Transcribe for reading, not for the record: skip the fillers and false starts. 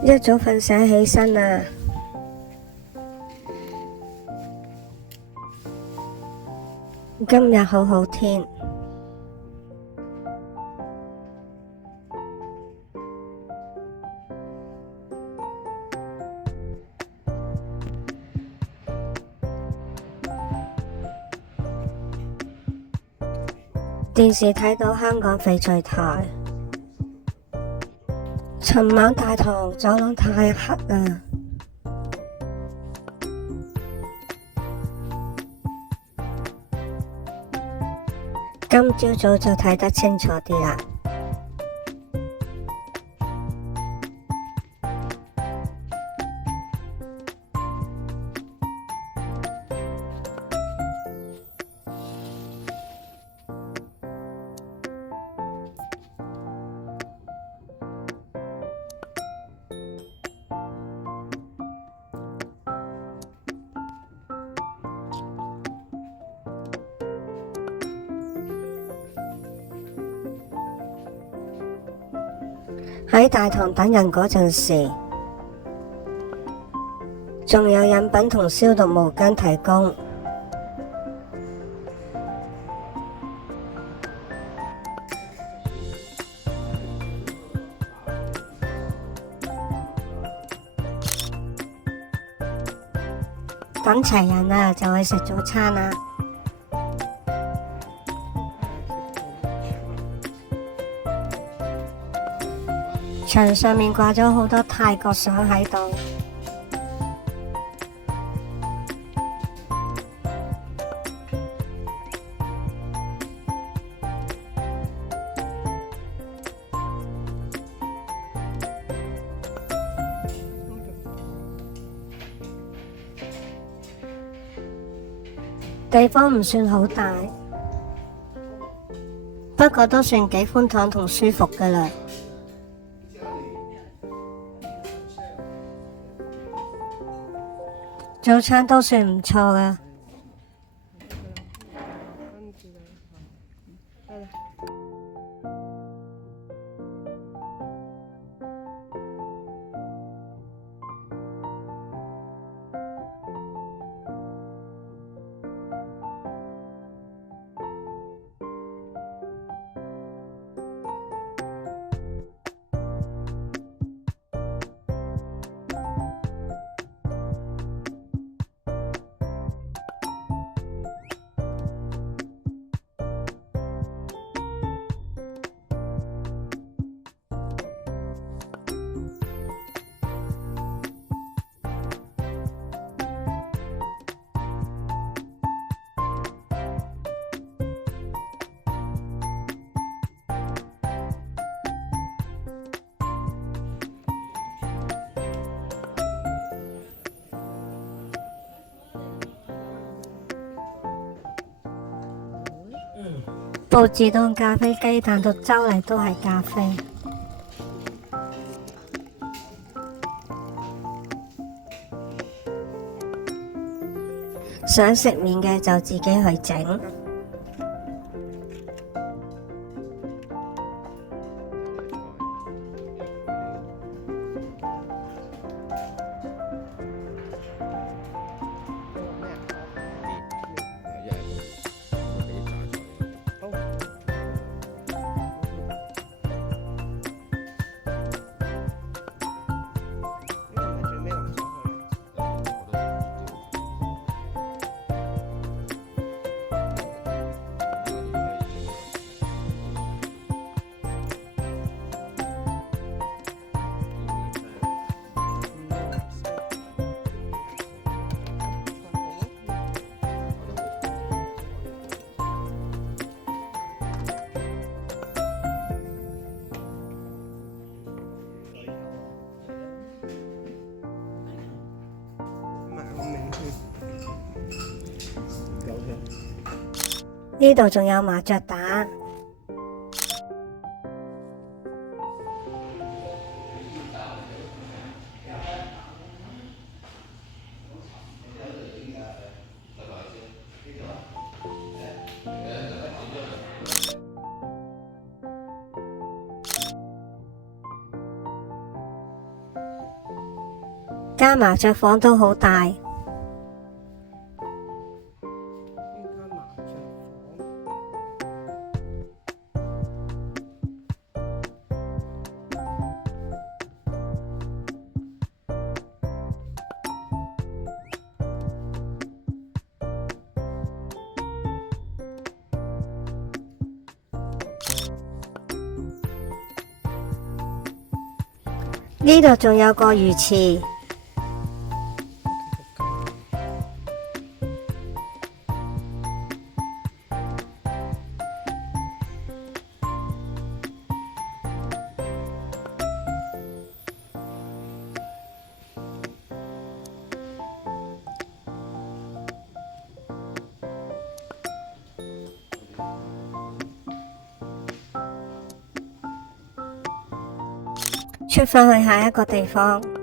一早瞓醒起身啦，今日好好天。電視睇到香港翡翠台，尋晚大堂走廊太黑啦，今朝早就睇得清楚啲啦。喺大堂等人嗰陣時，仲有飲品同消毒毛巾提供。等齊人啦，就去食早餐啦。牆上面掛咗好多泰國相喺度，地方唔算好大，不過都算幾寬敞同舒服㗎喇。早餐都算唔錯㗎。佈置到咖啡機，彈到周圍都係咖啡。想食麵嘅就自己去整。呢度仲有麻雀打。間麻雀房都好大。呢間麻雀房呢度仲有個魚池，繼續出返去下一個地方。